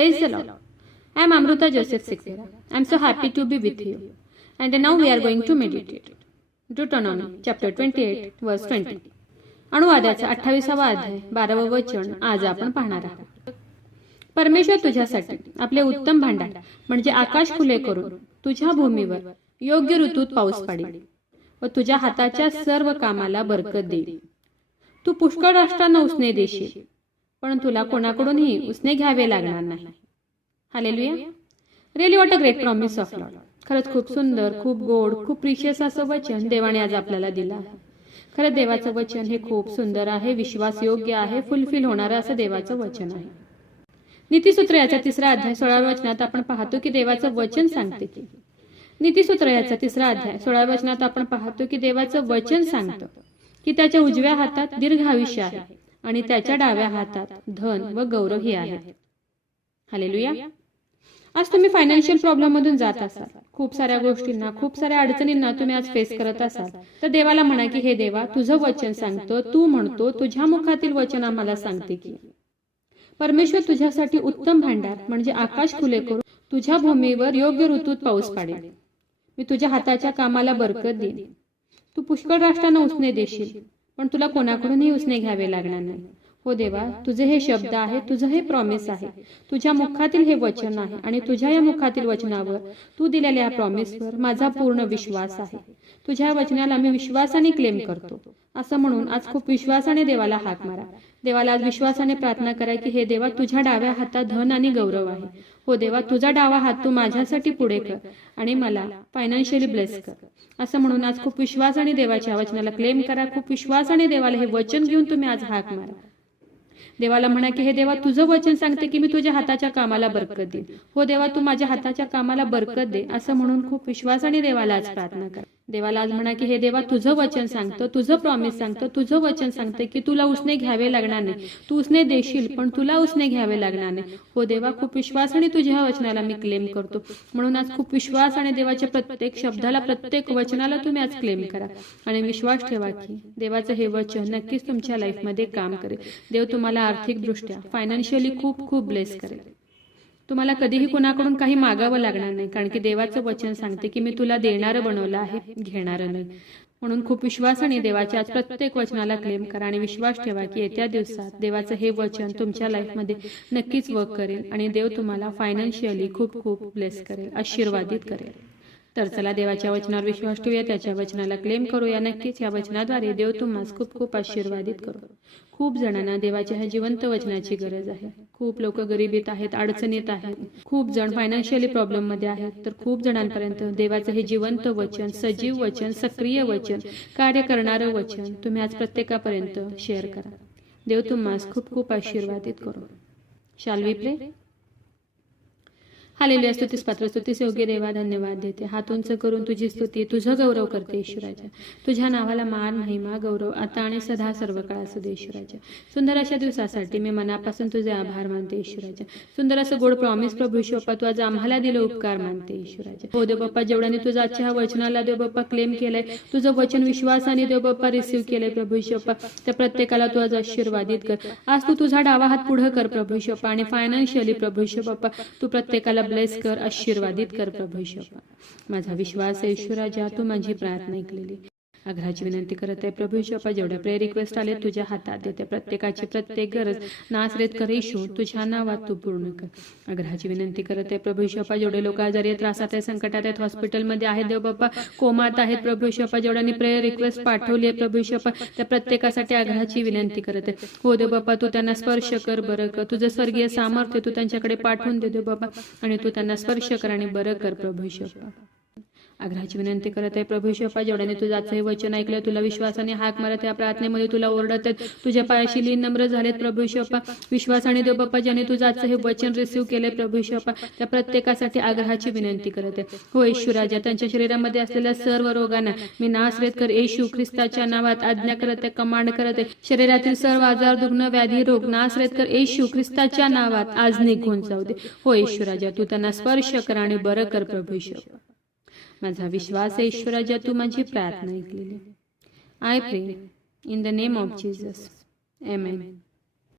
Praise the Lord. I am Amruta Joseph Sikera. I am so happy to be with you. And now we are going to meditate. Deuteronomy chapter 28 verse 20. अनुवादाचा 28वा अध्याय 12वे वचन आज आपण पाहणार आहोत. परमेश्वर तुझ्यासाठी आपले उत्तम भांडार म्हणजे आकाश खुले करून तुझ्या भूमीवर योग्य ऋतूत पाऊस पाडेल व तुझ्या हाताच्या सर्व कामाला बरकत देईल. तू पुष्कळ राष्ट्रांना उसने देशील, पण तुला कोणाकडूनही उसने घ्यावे लागणार नाही. Hallelujah. Really what a great promise of Lord. खरंच खूप सुंदर, खूप गोड, खूप प्रिशियस असं वचन देवाने आज आपल्याला दिलं आहे. खरं देवाचं वचन हे खूप सुंदर आहे, विश्वास योग्य आहे, फुलफिल होणारं असं देवाचं वचन आहे. नीतिसूत्र याचा 3रा अध्याय 16व्या वचनात आपण पाहतो की देवाचं वचन सांगते की नीतिसूत्र याचा 3रा अध्याय 16व्या वचनात आपण पाहतो की देवाचं वचन सांगतं की त्याच्या उजव्या हातात दीर्घ आयुष्य आहे आणि त्याच्या डाव्या हातात धन व गौरव ही आहे. हालेलुया. आज तुम्ही फायनान्शियल प्रॉब्लेम मधून जात असाल, खूप साऱ्या गोष्टींना, खूप साऱ्या अडचणींना तुम्ही आज फेस करत असाल, तर देवाला म्हणा की हे देवा, तुझं वचन सांगतो, तू म्हणतो, तुझ्या मुखातील वचन आम्हाला सांगते की परमेश्वर तुझ्यासाठी उत्तम भांडार म्हणजे आकाश खुले करून तुझ्या भूमीवर योग्य ऋतूत पाऊस पाडेल. मी तुझ्या हाताच्या कामाला बरकत देईन. तू पुष्कळ राष्ट्रांना उसने देशील, पण तुला कोणाकडूनही उसने घ्यावे लागणार नाही. हो देवा, तुझे हे शब्द आहे, तुझं हे प्रॉमिस आहे, तुझ्या मुखातील हे वचन आहे आणि तुझ्या या मुखातील वचनावर, तू दिलेल्या या प्रॉमिसवर माझा पूर्ण विश्वास आहे. तुझ्या वचनाला मी विश्वासाने क्लेम करतो असं म्हणून आज खूप विश्वासाने देवाला हाक मारा. देवाला आज विश्वासाने प्रार्थना करा की हे देवा, तुझ्या डाव्या हातात धन आणि गौरव आहे. हो देवा, तुझा डावा हात तू माझ्यासाठी पुढे कर आणि मला फायनान्शियली ब्लेस कर असं म्हणून आज खूप विश्वासाने देवाच्या वचनाला क्लेम करा. खूप विश्वासाने देवाला हे वचन घेऊन तुम्ही आज हाक मारा. देवाला म्हणा की हे देवा, तुझं वचन सांगते की मी तुझ्या हाताच्या कामाला बरकत देईन. हो देवा, तू माझ्या हाताच्या कामाला बरकत दे असं म्हणून खूप विश्वासाने देवाला आज प्रार्थना करा. देवाला आज म्हणा की हे देवा, तुझं वचन सांगतं, तुझं प्रॉमिस सांगतं, तुझं वचन सांगते की तुला उसने घ्यावे लागणार नाही. तू उसने देशील, पण तुला उसने घ्यावे लागणार नाही. हो देवा, खूप विश्वासाने तुझ्या वचनाला मी क्लेम करतो. म्हणून आज खूप विश्वासाने देवाच्या प्रत्येक शब्दाला, प्रत्येक वचनाला तुम्ही आज क्लेम करा आणि विश्वास ठेवा की देवाचं हे वचन नक्कीच तुमच्या लाईफमध्ये काम करेल. देव तुम्हाला आर्थिक दृष्ट्या, फायनान्शियली खूप खूप ब्लेस करेल. तुम्हाला कधीही कोणाकडून काही मागावं लागणार नाही, कारण की देवाचं वचन सांगते की मी तुला देणारं बनवलं आहे, घेणारं नाही. म्हणून खूप विश्वासाने देवाच्या आज प्रत्येक वचनाला क्लेम करा आणि विश्वास ठेवा की येत्या दिवसात देवाचं हे वचन तुमच्या लाईफमध्ये नक्कीच वर्क करेल आणि देव तुम्हाला फायनान्शियली खूप खूप ब्लेस करेल, आशीर्वादित करेल. तर चला देवाच्या वचनावर विश्वास ठेवूया, त्याच्या वचनाला क्लेम करूया. नक्कीच या वचनाद्वारे देव तुम्हाला खूप खूप आशीर्वादित करू. खूप जणांना देवाच्या ह्या जिवंत वचनाची गरज आहे. खूप लोक गरिबीत आहेत, अडचणीत आहेत, खूप जण फायनान्शियली प्रॉब्लेम मध्ये आहेत. तर खूप जणांपर्यंत देवाचं हे जिवंत वचन, सजीव वचन, सक्रिय वचन, कार्य करणारं वचन तुम्ही आज प्रत्येकापर्यंत शेअर करा. देव तुम्हाला खूप खूप आशीर्वादित करू. शाल वी प्रे. हालेलुया. स्तुतीस पात्र, स्तुतीस योग्य देवा, धन्यवाद देते. हात उंच करून तुझी स्तुती, तुझं गौरव करते ईश्वराच्या. तुझ्या नावाला मान, महिमा, गौरव आता आणि सदा सर्व काळ असू दे ईश्वराच्या. सुंदर अशा दिवसासाठी मी मनापासून तुझे आभार मानते ईश्वराच्या. सुंदर असं गोड प्रॉमिस प्रभू ईश्वर बाप्पा, तू आज आम्हाला दिलं उपकार मानते ईश्वराच्या. हो देव बाप्पा, जेवढ्याने तुझा आजच्या ह्या वचनाला देव बाप्पा क्लेम केलंय, तुझं वचन विश्वासाने देव बाप्पा रिसीव्ह केलंय प्रभू ईश्वर बाप्पा, त्या प्रत्येकाला तू आज आशीर्वादित कर. आज तू तुझा डावा हात पुढे कर प्रभू ईश्वर बाप्पा आणि फायनान्शियली प्रभू ईश्वर बाप्पा तू प्रत्येकाला ब्लेस कर, आशीर्वादित कर प्रभू ईश्वर. माझा विश्वास आहे ईश्वराजा, तू माझी प्रार्थना ऐकलेली. आग्रहाची विनंती करत आहे प्रभू ईश्वर, जेवढ्या प्रेयर रिक्वेस्ट आले तुझ्या हातात देते. प्रत्येकाची प्रत्येक गरज नासरेत कर येशू, तुझ्या नावात तू पूर्ण कर. आग्रहाची विनंती करत आहे प्रभू ईश्वर, जेवढे लोक आजारी, त्रासात आहे, संकटात आहेत, हॉस्पिटलमध्ये आहेत देव बाप्पा, कोमात आहेत प्रभू ईश्वर, जेवढ्यांनी प्रेयर रिक्वेस्ट पाठवली आहे प्रभू ईश्वर, त्या प्रत्येकासाठी आग्रहाची विनंती करत आहे. हो देव बाप्पा, तू त्यांना स्पर्श कर, बरं कर. तुझं स्वर्गीय सामर्थ्य तू त्यांच्याकडे पाठवून दे देव बाप्पा आणि तू त्यांना स्पर्श कर आणि बरं कर प्रभू ईश्वर. आग्रहाची विनंती करत आहे प्रभू ईश्वर, जेवढ्याने तुझं आजचं हे वचन ऐकलं, तुला विश्वासाने हाक मारत, या प्रार्थनेमध्ये तुला ओरडत आहेत, तुझ्या पायाशी लीन नम्र झालेत प्रभू ईश्वर. विश्वासाने देव बाप्पा, ज्याने तुझं आजचं हे वचन रिसीव्ह केलंय प्रभू ईश्वर, त्या प्रत्येकासाठी आग्रहाची विनंती करत आहे. हो ईश्वराजा, त्यांच्या शरीरामध्ये असलेल्या सर्व रोगांना मी नासरेत कर येशू ख्रिस्ताच्या नावात आज्ञा करत आहे, कमांड करत आहे. शरीरातील सर्व आजार, दुर्न, व्याधी, रोग नासरेत कर येशू ख्रिस्ताच्या नावात आज निघून जाऊ दे. हो ईश्वराजा, तू त्यांना स्पर्श कर आणि बरं कर प्रभू ईश्वर. माझा विश्वास आहे ईश्वराजा, तू माझी प्रार्थना ऐकलेली. आय प्रे in the name of Jesus. Amen.